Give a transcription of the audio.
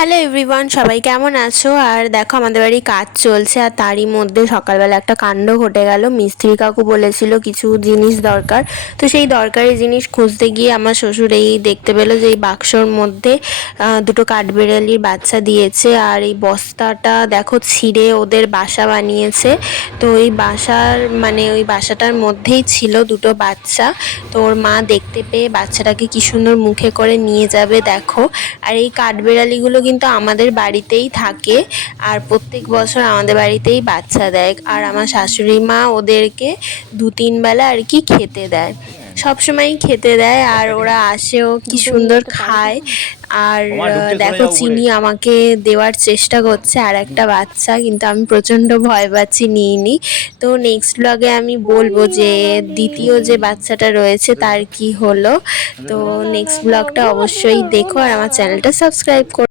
Hello everyone, সবাই কেমন আছো? আর দেখো আমাদের বাড়ি কাজ চলছে, আর তারই মধ্যে সকালবেলা একটা কাণ্ড ঘটে গেল। মিস্ত্রি কাকু বলেছিল কিছু জিনিস দরকার, তো সেই দরকারি জিনিস খুঁজতে গিয়ে আমার শ্বশুর এই দেখতে পেলো যে এই বাক্সর মধ্যে দুটো কাঠবিড়ালির বাচ্চা দিয়েছে। আর এই বস্তাটা দেখো ছিঁড়ে ওদের বাসা বানিয়েছে। তো ওই বাসাটার মধ্যেই ছিল দুটো বাচ্চা। তো ওর মা দেখতে পেয়ে বাচ্চাটাকে কি সুন্দর মুখে করে নিয়ে যাবে দেখো। আর এই কাঠবিড়ালিগুলো কিন্তু আমাদের বাড়িতেই থাকে, আর প্রত্যেক বছর আমাদের বাড়িতেই বাচ্চা দেয়। আর আমার শাশুড়ি মা ওদেরকে 2-3 বেলা আর কি খেতে দেয়, সবসময়ই খেতে দেয়। আর ওরা আসেও কি সুন্দর খায়। আর দেখো চিনি আমাকে দেওয়ার চেষ্টা করছে আর একটা বাচ্চা, কিন্তু আমি প্রচণ্ড ভয় পাচ্ছি, নিইনি। তো নেক্সট ব্লগে আমি বলবো যে দ্বিতীয় যে বাচ্চাটা রয়েছে তার কি হলো। তো নেক্সট ব্লগটা অবশ্যই দেখো আর আমার চ্যানেলটা সাবস্ক্রাইব করো।